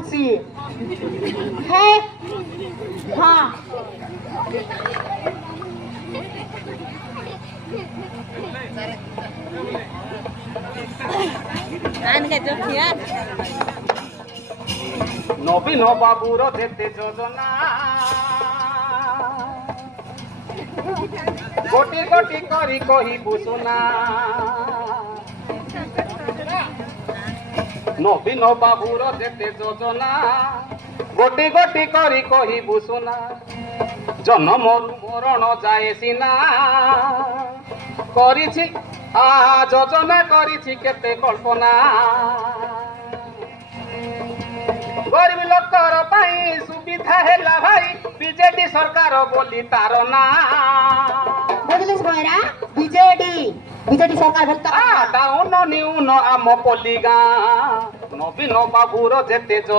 पड़सी है। हाँ নবীন বাবুর যেতে যোজনা গোটি গোটি করি কহিবু শুনা নবীন বাবুর যেতে যোজনা গোটি গোটি করি কহিবু শুনা জন্ম মরণ যায় সিনা করিছি যোজনা করিছি কেতে কল্পনা গরিব লোকর পাই সুবিধা হেলা ভাই বিজেডি সরকার বলি তার না বুঝলিস ভাইরা বিজেডি বিজেডি সরকার বলতো টাউন নিউন আম পল্লী গাঁ নবীন বাবুর যেতে